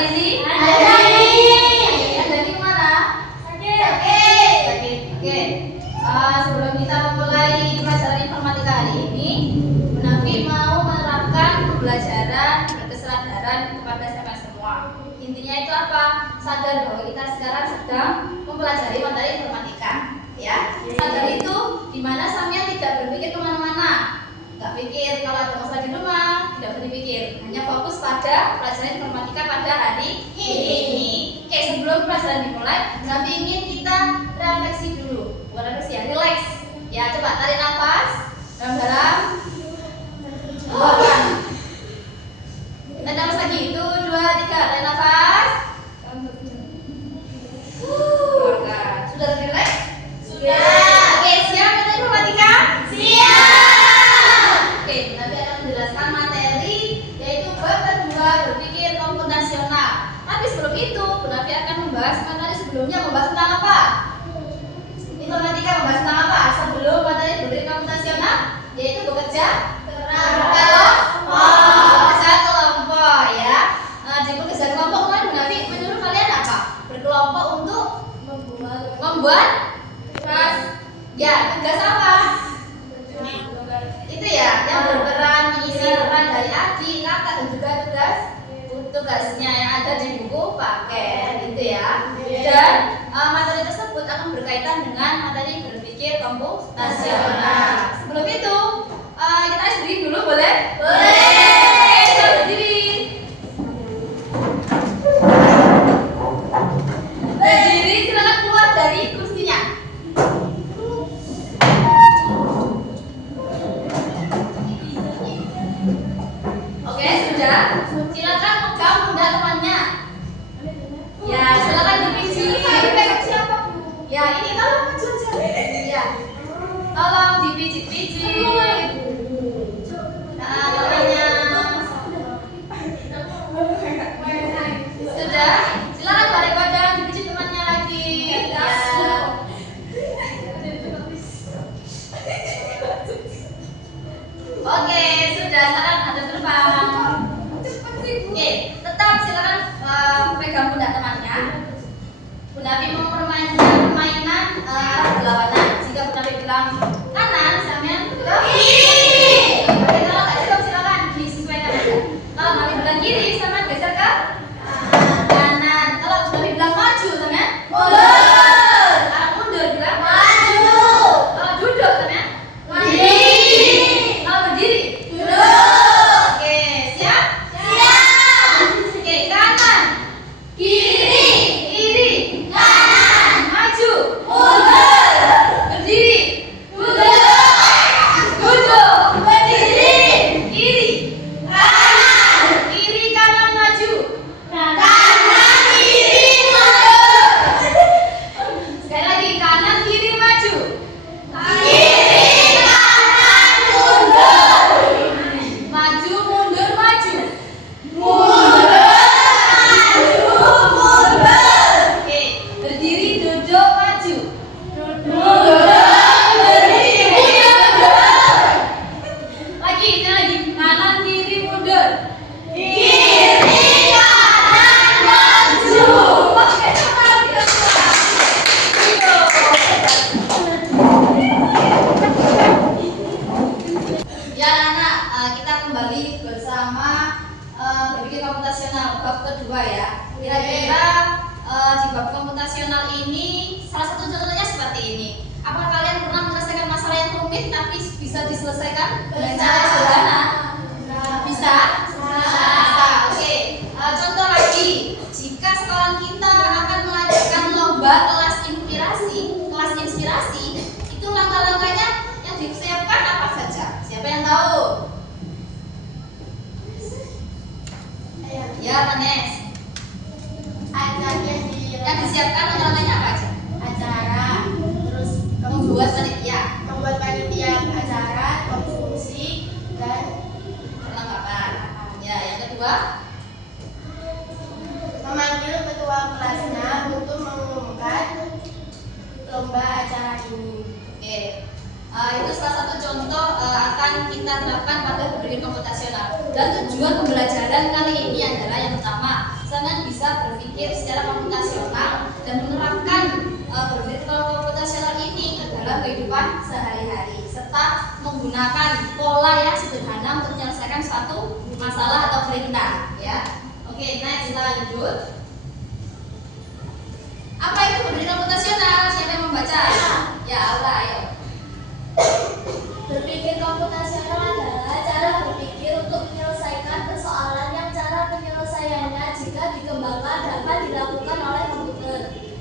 Dini? Ada Dini. Ada Dini kemana? Sakit. Sakit. Oke. Sebelum kita memulai pelajaran informatika hari ini, Bu Nafi mau menerapkan pembelajaran berkesadaran kepada siapa semua. Intinya itu apa? Sadar bahwa kita sekarang sedang mempelajari materi informatika. Ya. Sadar itu dimana sampean tidak berpikir kemana-mana. Nggak pikir kalau ada masalah di rumah, tidak perlu dipikir, hanya fokus pada pelajaran informatika pada hari ini. Oke, sebelum pelajaran dimulai, nanti ingin kita refleksi dulu, bukan refleksi ya, relax. Ya, coba tarik nafas dalam-dalam, buang. Tarik nafas lagi, itu 2, 3, tarik nafas. Keluarkan. Sudah relax? Sudah. Oke, siap materi informatika? Siap. Oke, nanti akan menjelaskan materi yaitu bab kedua berpikir komputasional. Tapi sebelum itu, Bu Nafi akan membahas materi sebelumnya membahas tentang apa? Informatika membahas tentang apa? Sebelum materi berpikir komputasional yaitu bekerja kelompok ya. Di bekerja kelompok kemarin Bu Nafi menyuruh kalian apa? Berkelompok untuk membuat tugas apa? Itu ya, yang berperan mengisi peran dari adik, kakak dan juga tugasnya yang ada di buku paket gitu ya. Dan materi tersebut akan berkaitan dengan materi berpikir komputasional. Sebelum itu, kita berdiri dulu boleh? Boleh. Kita berdiri. Berdiri, silakan keluar dari kursinya. Oke, sudah. Silakan pegang pundak temannya. Ya, silakan dipijit. Siapa? Ya, ini tolong maju aja. Ya. Tolong dipijit-pijit. Nah, temannya. Sudah. Silakan balik badan dipijit temannya lagi. Ya. Oke, sudah. Silakan hadap ke depan. Oke, tetap silakan pegang pundak temannya. Bu Nafi mau permainan berlawanan. Jika Bu Nafi bilang kanan, sampean ke kiri. Oke, kalau nggak cukup silakan disesuaikan aja. Kalau Bu Nafi bilang kiri, sampean geser ke kanan. Kalau Bu Nafi bilang maju, sampean mundur. Kalau mundur bilang maju. Kalau duduk, sampean berdiri. Kalau berdiri duduk. Oke, siap? Oke, kanan, kiri, kanan, maju, mundur, berdiri, duduk, berdiri, kiri, kanan, maju, kanan, kiri, mundur. Sekali lagi, kanan, kiri, maju, kiri, kanan, mundur, maju, mundur, maju. Oke, berdiri, duduk, maju. Berdiri, duduk. Lagi, kanan, kiri, mundur. Kiri, kanan, maju. Oke, cepat kita ya anak, kita kembali bersama berpikir komputasional bab kedua ya. Kira-kira di bab komputasional ini salah satu contohnya seperti ini. Apakah kalian pernah menyelesaikan masalah yang rumit tapi bisa diselesaikan dengan cara sederhana? Bisa? Bisa. Oke. Contoh lagi, jika sekolah kita akan mengadakan lomba kelas inspirasi, itu langkah-langkahnya yang disiapkan apa saja? Siapa yang tahu? Ya, Manes. Yang disiapkan langkah-langkahnya apa aja? Acara, terus Membuat panitia, membuat panitia acara, konsumsi, dan perlengkapan. Ya, yang kedua, memanggil ketua kelasnya untuk mengumumkan lomba acara ini. oke. Itu salah satu contoh akan kita terapkan pada berpikir komputasional. Dan tujuan pembelajaran kali ini adalah yang pertama, sangat bisa berpikir secara komputasional dan menerapkan berpikir komputasional ini ke dalam kehidupan sehari-hari serta menggunakan pola yang sederhana untuk menyelesaikan suatu masalah atau perintah ya. Oke, next kita lanjut. Apa itu berpikir komputasional? Siapa yang membaca? Ya, Aula, ayo. Berpikir komputasional adalah cara berpikir untuk menyelesaikan persoalan yang cara penyelesaiannya jika dikembangkan dapat dilakukan oleh komputer.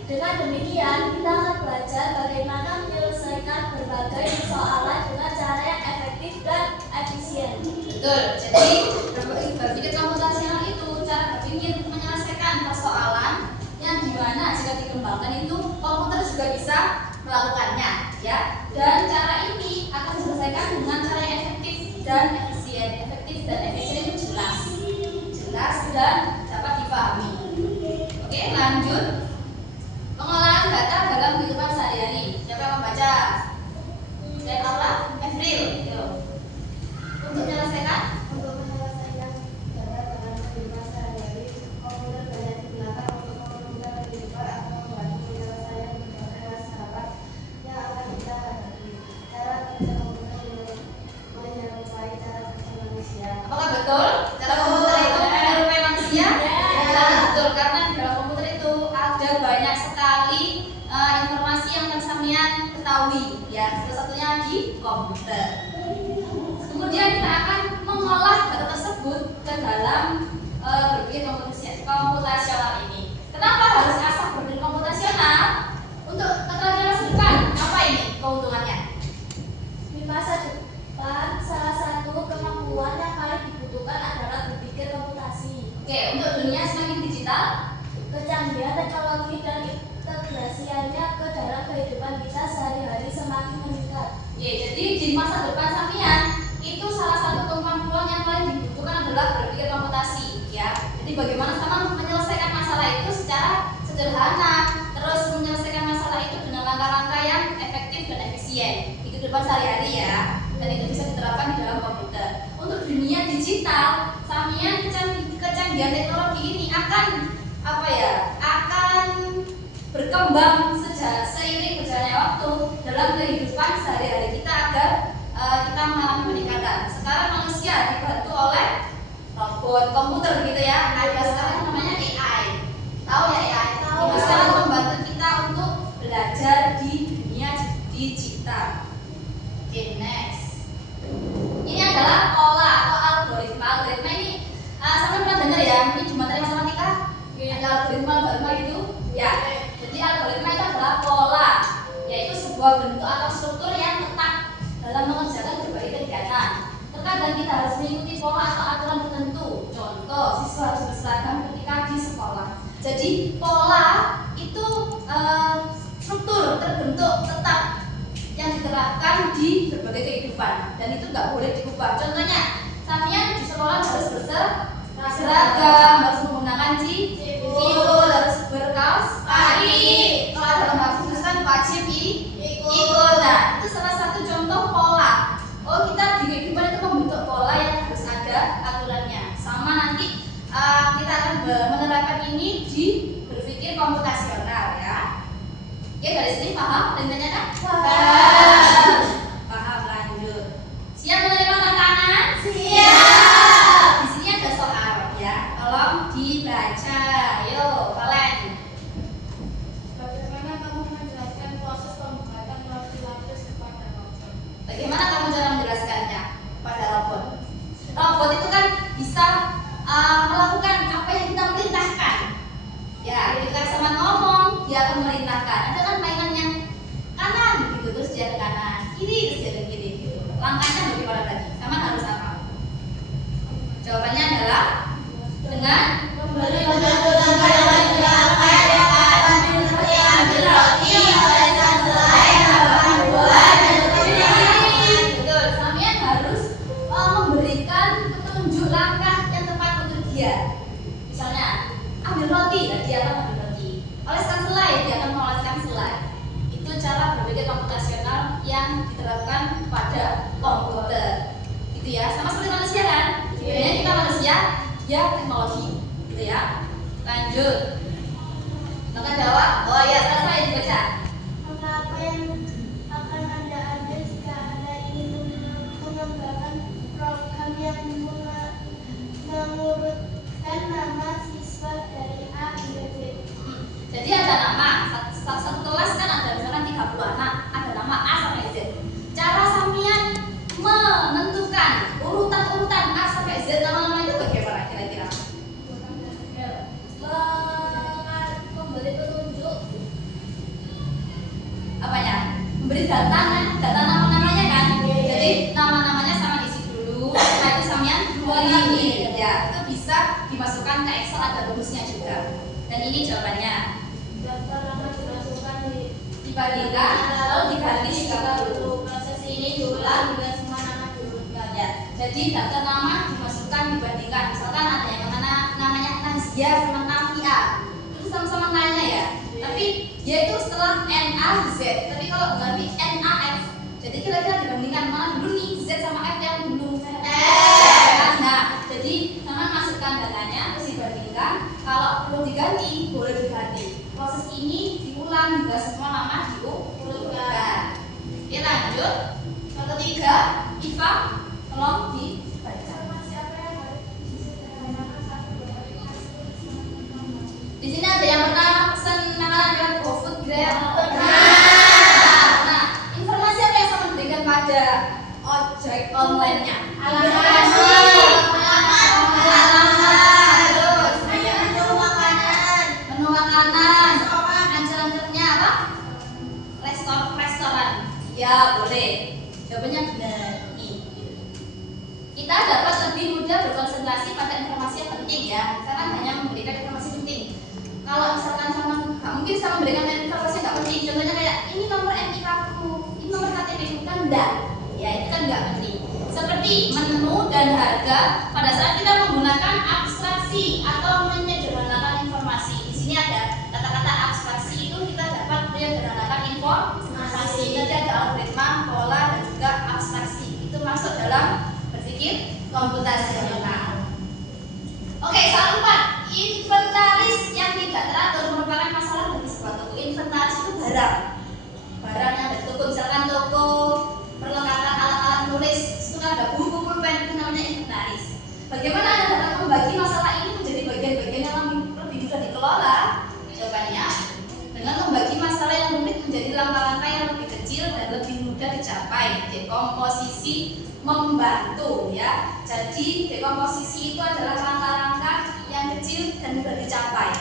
Dengan demikian, kita akan belajar bagaimana menyelesaikan berbagai persoalan dengan cara yang efektif dan efisien. Betul. Jadi berpikir komputasional itu cara berpikir untuk menyelesaikan persoalan yang dimana jika dikembangkan itu komputer juga bisa melakukannya, ya. Dan cara ini akan diselesaikan dengan cara yang efektif dan efisien. Efektif dan efisien itu jelas dan dapat dipahami. Oke, lanjut. Pengolahan data dalam kehidupan sehari-hari. Siapa yang membaca? Dan Aula, April. Yuk. Untuk menyelesaikan Untuk menyelesaikan data dalam kehidupan sehari-hari, komputer banyak digunakan untuk mempermudah kehidupan atau membantu penyelesaian berbagai masalah yang akan kita hadapi. Cara kerja komputer menyerupai cara kerja manusia. apakah betul cara komputer itu menyerupai manusia? Ya, betul, karena di dalam komputer itu ada banyak sekali informasi yang sampean ketahui, ya. Salah satunya di komputer. Kemudian kita akan mengolah data tersebut ke dalam berpikir komputasional ini. Kenapa harus asah berpikir komputasional? Untuk keterangan masa depan, apa ini keuntungannya? Di masa depan, salah satu kemampuan yang paling dibutuhkan adalah berpikir komputasi. Oke, untuk dunia semakin digital, Kecanggihan teknologi dan integrasiannya ke dalam kehidupan kita sehari-hari semakin meningkat. ya, jadi di masa depan sampean itu salah satu kemampuan yang paling dibutuhkan adalah berpikir komputasi, ya. Jadi bagaimana sama menyelesaikan masalah itu secara sederhana, terus menyelesaikan masalah itu dengan langkah-langkah yang efektif dan efisien di kehidupan sehari-hari, ya. Dan itu bisa diterapkan di dalam komputer. Untuk dunia digital, sampean kecanggihan teknologi ini akan berkembang seiring berjalannya waktu dalam kehidupan sehari-hari kita agar kita mengalami peningkatan. Sekarang manusia dibantu oleh robot, komputer gitu ya. Ada sekarang yang namanya AI. Tahu ya AI? Tahu. Itu sekarang membantu kita untuk belajar di dunia digital. Oke, next. Ini adalah pola atau algoritma. Algoritma ini sampai pernah dengar ya? Ini di materi matematika ada algoritma itu. Ya. Jadi algoritma itu adalah pola, yaitu sebuah bentuk atau struktur yang tetap dalam mengerjakan berbagai kegiatan. Terkadang kita harus mengikuti pola atau aturan tertentu. Contoh, siswa harus berseragam ketika di sekolah. Jadi pola itu struktur terbentuk tetap yang diterapkan di berbagai kehidupan dan itu nggak boleh diubah. Contohnya, sampean di sekolah harus berseragam, harus menggunakan cincin, harus berkaos kaki. Kalau dalam bahasa Inggris kan wajib ikut. Nah, itu salah satu contoh pola. Oh, kita di kehidupan itu membentuk pola yang harus ada aturannya. Sama nanti kita akan menerapkan ini di berpikir komputasional, ya. Oke, dari sini paham? Dan tanyakan? Paham, lanjut. Siap menerima tantangan? Siap. Di sini ada soal, ya. Tolong dibaca. Yo, Valen. Bagaimana kamu menjelaskan proses pembuatan roti lapis kepada robot? Bagaimana kamu cara menjelaskannya pada robot? Robot itu kan bisa melakukan apa yang kita perintahkan. Ya, kita sama ngomong, dia akan merintahkan. Ada kan mainan yang kanan gitu, terus dia ke kanan, kiri terus dia ke kiri gitu. Langkahnya bagaimana tadi? Sama harus apa? Jawabannya adalah dengan Memberi petunjuk langkah yang dilakukan seperti ambil roti, oleskan selai, tambahkan buah, dan seterusnya. betul, sampean harus memberikan petunjuk langkah yang tepat untuk dia. Misalnya, ambil roti, nah dia akan ambil roti. Oleskan selai, dia akan mengoleskan selai. Itu cara berpikir komputasional yang diterapkan pada komputer. Gitu ya, sama seperti manusia kan? Sebenarnya kita manusia, dia teknologi, gitu ya. Lanjut. Maka jawab. Oh ya, selesai dibaca. Mengapa yang akan Anda ambil jika Anda ingin mengembangkan program yang mengurutkan nama siswa dari A hingga Z? Jadi ada nama, satu kelas kan ada misalkan 30 anak, ada nama A sampai Z. Cara sampean menentukan urutan-urutan A sampai Z nama-nama itu bagaimana kira-kira? Memberi petunjuk. Apanya? Memberi data nama-namanya kan? Jadi nama-namanya sama diisi dulu, setelah itu sampean pilih ya. Itu bisa dimasukkan ke Excel, ada rumusnya juga. Dan ini jawabannya. Daftar nama dimasukkan Dibandingkan lalu diganti juga dulu. proses ini diulang hingga semua nama diurutkan. Ya, jadi daftar nama dimasukkan dibandingkan. Misalkan ada yang namanya Nazia sama Nafia, itu sama-sama nanya ya. Tapi dia itu setelah NA Z. Tapi kalau ganti NAF, jadi kira-kira dibandingkan mana dulu nih Z sama F yang dulu. Nah, jadi nama masukkan datanya terus dibandingkan. Kalau perlu diganti, boleh diganti. Proses ini diulang hingga semua nama diurutkan. Oke, lanjut. Yang ketiga, Iva, tolong dibaca. Di sini ada yang pernah pesan makanan lewat GoFood, Grab. Nah, informasi apa yang sama diberikan pada ojek online-nya? Alamat, terus menu makanan, ancer-ancernya apa? Restoran. Ya, boleh. Jawabannya benar. Kita dapat lebih mudah berkonsentrasi pada informasi yang penting ya. Karena hanya memberikan informasi penting. Kalau misalkan sama nggak mungkin sama memberikan informasi nggak penting. Contohnya kayak ini nomor NIK aku, ini nomor KTP ku, kan enggak. Ya itu kan nggak penting. Seperti menu dan harga. Pada saat kita menggunakan abstraksi atau menyederhanakan informasi. Di sini ada kata-kata abstraksi itu kita dapat menyederhanakan informasi. Nanti ada algoritma, pola dan juga abstraksi. Itu masuk dalam berpikir komputasional. Oke, soal 4. Inventaris yang tidak teratur merupakan masalah bagi sebuah toko. Inventaris itu barang yang ada di toko. Misalkan toko perlengkapan alat-alat nulis, itu kan ada buku, pulpen, itu namanya inventaris. Bagaimana Anda dapat membagi masalah ini menjadi bagian-bagian yang lebih mudah dikelola? Jawabannya dengan membagi masalah yang rumit menjadi langkah-langkah yang lebih kecil dan lebih mudah dicapai. Dekomposisi membantu ya. Jadi dekomposisi itu adalah langkah-langkah yang kecil dan mudah dicapai.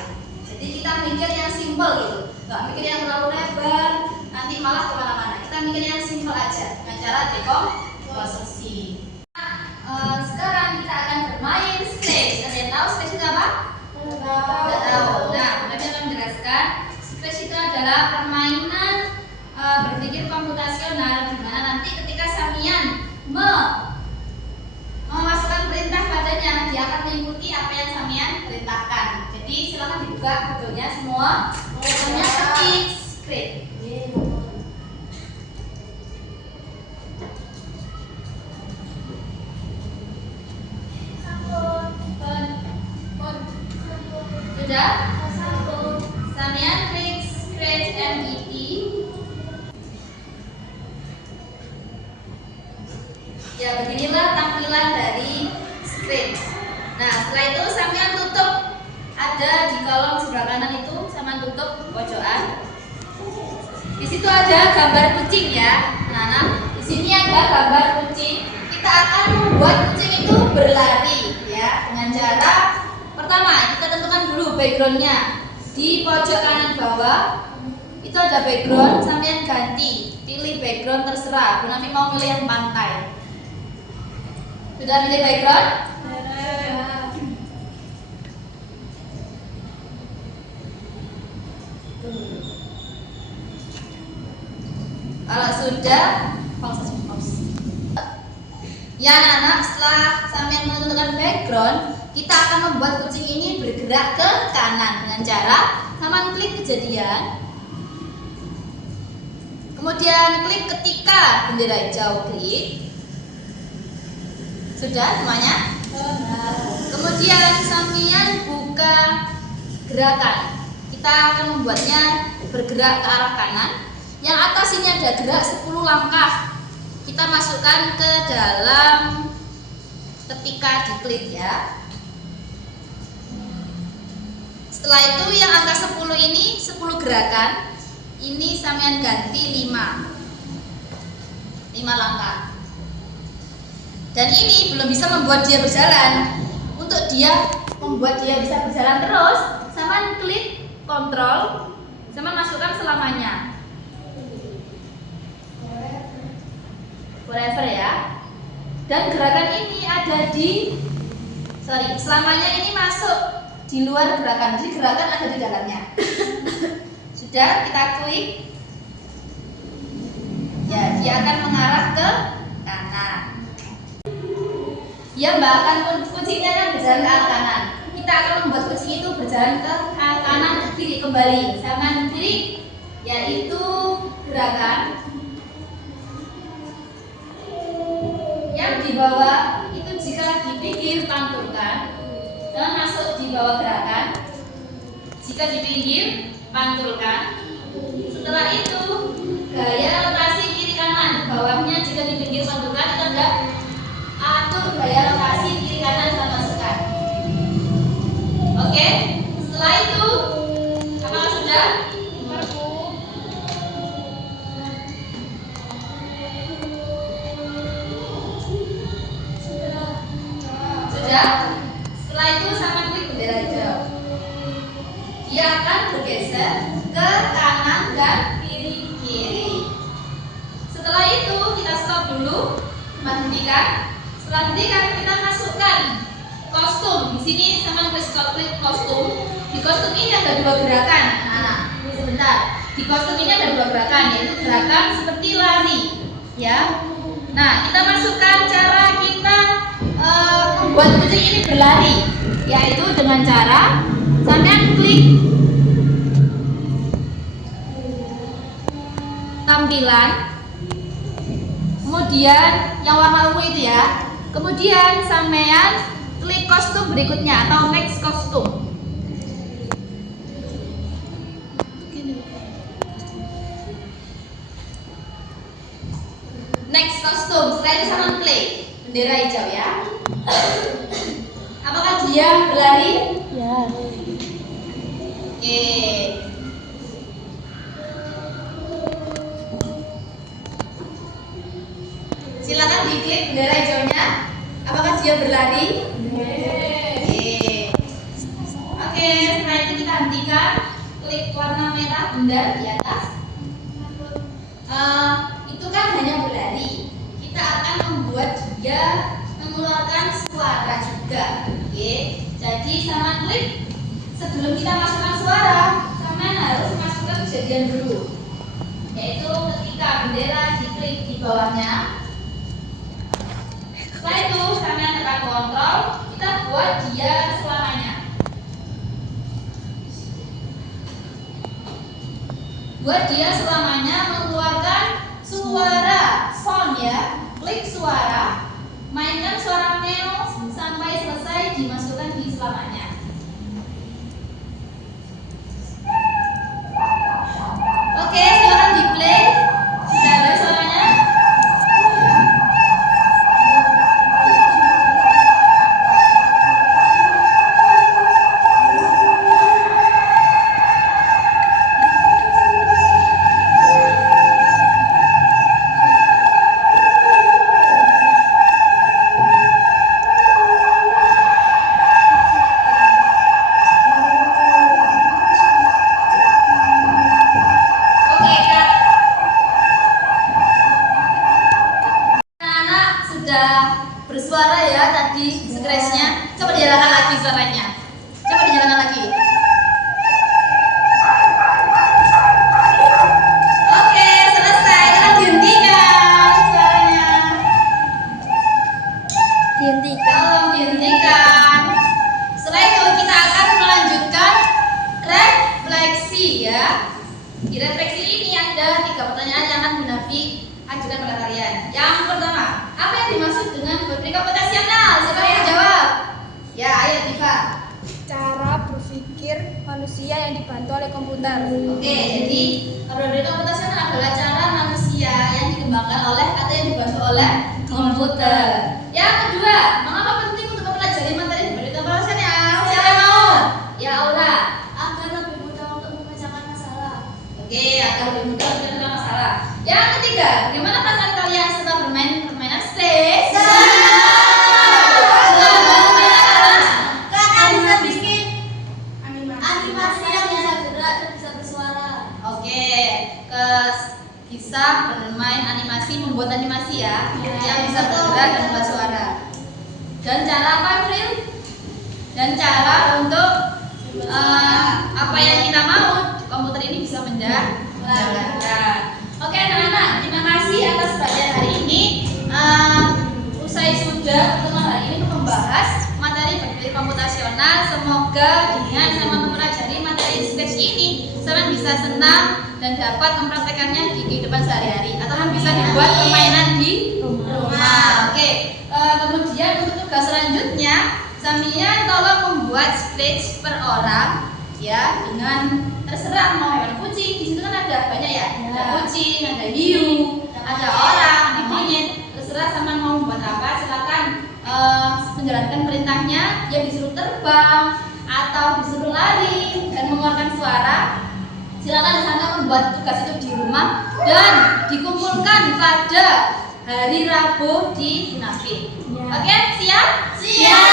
Jadi kita mikir yang simpel gitu, nggak mikir yang terlalu lebar, nanti malah kemana-mana. Kita mikir yang simpel aja dengan cara dekomposisi. Sekarang kita akan bermain Scratch. Ada yang tahu Scratch itu apa? Tidak tahu. Nah, nanti akan menjelaskan. Scratch itu adalah permainan berpikir komputasional, di mana nanti ketika sampean memasukkan perintah padanya, dia akan mengikuti apa yang sampean perintahkan. Jadi silakan dibuka videonya semua. Namanya ketik Scratch. Sudah? Sampean klik Scratch MET. Ya, beginilah tampilan dari Scratch. Nah, setelah itu sampean tutup. Ada di kolom sebelah kanan itu sampean tutup pojokan. Di situ ada gambar kucing ya. Nah, di sini ada gambar kucing. Kita akan membuat kucing itu berlari ya dengan cara pertama kita tentukan dulu backgroundnya. Di pojok kanan bawah itu ada background, sampean ganti, pilih background terserah. Nanti mau pilih yang pantai. Sudah pilih background? Kalau sudah, pause. Ya anak-anak, setelah sampai menentukan background, kita akan membuat kucing ini bergerak ke kanan dengan cara sampean klik kejadian, kemudian klik ketika bendera hijau, klik. Sudah semuanya? Kemudian sampean buka gerakan. kita akan membuatnya bergerak ke arah kanan. Yang atas ini ada gerak 10 langkah. Kita masukkan ke dalam ketika diklik ya. Setelah itu yang angka 10 ini 10 gerakan. Ini sampean ganti 5 langkah. Dan ini belum bisa membuat dia berjalan. Untuk dia membuat dia bisa berjalan terus, sampean klik kontrol, sampean masukkan selamanya. Forever ya. Dan gerakan ini ada di selamanya ini masuk di luar gerakan. Jadi gerakan ada di dalamnya. Sudah, kita klik. Ya, dia akan mengarah ke kanan. Ya, Mbak, akan kucingnya akan berjalan ke arah kanan. Kita akan membuat kucing itu berjalan ke kanan ke kiri kembali. Sama kiri, yaitu gerakan yang di bawah itu jika di pinggir pantulkan, dan masuk di bawah gerakan. Jika di pinggir pantulkan. Setelah itu gaya rotasi kiri kanan. Bawahnya jika di pinggir pantulkan, kita enggak atur gaya rotasi kiri kanan kita masukkan. Oke. Setelah itu apakah sudah? Sudah. Setelah itu sama klik bendera hijau. Dia akan bergeser ke kanan dan kiri. Setelah itu kita stop dulu, hentikan. Setelah hentikan kita masukkan kostum. Di sini sama klik kostum. Di kostum ini ada 2 gerakan. Nah, ini sebentar. Di kostum ini ada 2 gerakan, yaitu gerakan seperti lari, ya. Nah, kita masukkan cara kita membuat kucing ini berlari, yaitu dengan cara sampean klik tampilan, kemudian yang warna ungu itu ya, kemudian sampean klik kostum berikutnya atau next kostum. Next kostum, setelah itu sampean klik bendera hijau ya. Apakah dia berlari? Ya. Oke. Silakan diklik bendera hijaunya. Apakah dia berlari? Oke, setelah itu kita hentikan. Klik warna merah bundar di atas. Itu kan hanya berlari. Kita akan membuat dia mengeluarkan suara juga. Oke. Jadi sama klik. Sebelum kita masukkan suara, sampean harus masukkan kejadian dulu, yaitu ketika bendera diklik di bawahnya. Setelah itu sampean tekan kontrol, kita buat dia selamanya. Buat dia selamanya mengeluarkan suara sound ya. Klik suara, mainkan suara meow sampai selesai dimasukkan di selamanya. Oke, silakan di play. Sudah ada suaranya? Bersuara ya tadi scratch-nya. Coba dinyalakan lagi suaranya. Coba dinyalakan lagi. Oke, selesai. Kita dihentikan suaranya. Tolong dihentikan. Setelah itu kita akan melanjutkan refleksi ya. Di refleksi ini ada 3 pertanyaan yang akan Bu Nafi ajukan pada kalian. Yang pertama, apa yang dimaksud dengan berpikir komputasional? Siapa yang jawab? Ya, ayo Diva. Cara berpikir manusia manusia yang dibantu oleh komputer. Oke, jadi laboratorium komputasional adalah cara manusia yang dikembangkan oleh atau yang dibantu oleh komputer. Yang kedua, mengapa penting untuk mempelajari materi laboratorium komputasional? Siapa yang mau? Ya Aura. Agar lebih mudah untuk memecahkan masalah. Oke, agar lebih mudah untuk menyelesaikan masalah. Yang ketiga, bagaimana perasaan kalian setelah bermain permainan stage? Kan bisa bikin Animasi yang bisa gerak dan bisa bersuara. Oke, bisa bermain animasi, membuat animasi ya, yang bisa bergerak dan bersuara. Dan cara apa, April? Dan cara untuk apa yang kita mau, komputer ini bisa menjalankan. Oke, anak-anak, terima kasih atas perhatian hari ini. Usai sudah pertemuan hari ini untuk membahas materi berpikir komputasional. Semoga dengan sama mempelajari materi stage ini, kalian bisa senang dan dapat mempraktekannya di kehidupan sehari-hari atau bisa dibuat permainan di rumah. Oke, kemudian untuk tugas selanjutnya, Samia tolong membuat stage per orang ya, dengan terserah mau hewan kucing. Di situ kan ada banyak ya, ada kucing, ada hiu, ada orang, ada monyet. Terserah sama mau membuat apa, silakan menjalankan perintahnya. Yang disuruh terbang atau disuruh lari dan mengeluarkan suara, silakan sana membuat tugas itu di rumah dan dikumpulkan pada hari Rabu di Nafi. Oke, siap? Siap.